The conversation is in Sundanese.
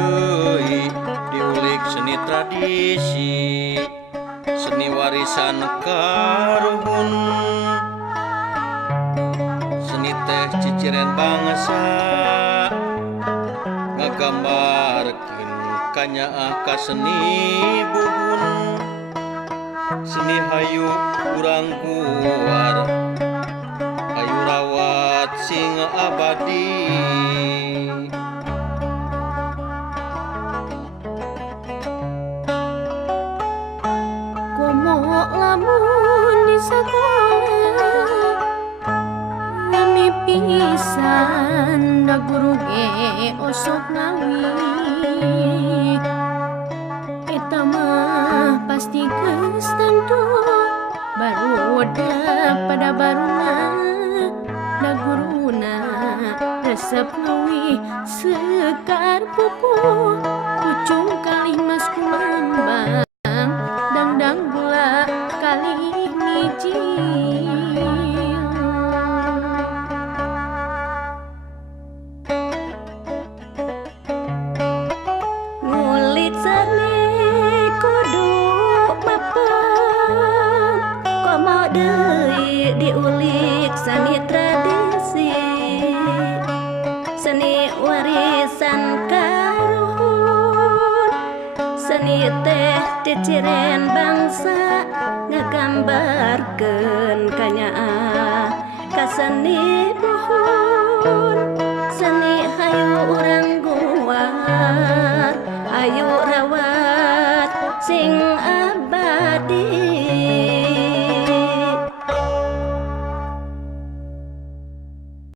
deui diulik seni tradisi seni warisan karuhun seni teh ciciren bangsa ngagambarkeun kanyaah ka seni buhun seni hayu urang kuar hayu rawat sing abadi komo lamun di sekolah ngami pisan da guru ge osok ngawi eta mah pasti geus tentu baru pada baruna da guruna resep ngawi sekar pupuh pucung kalih mas kumambang dangdang gula kalih mijil ngulit seni kudu mapeng komo deui diulik seni tradisi seni warisan karuhun seni teh ciciren bangsa ngagambarkeun kanyaah ka seni buhun seni hayu urang guar ayu rawat sing abadi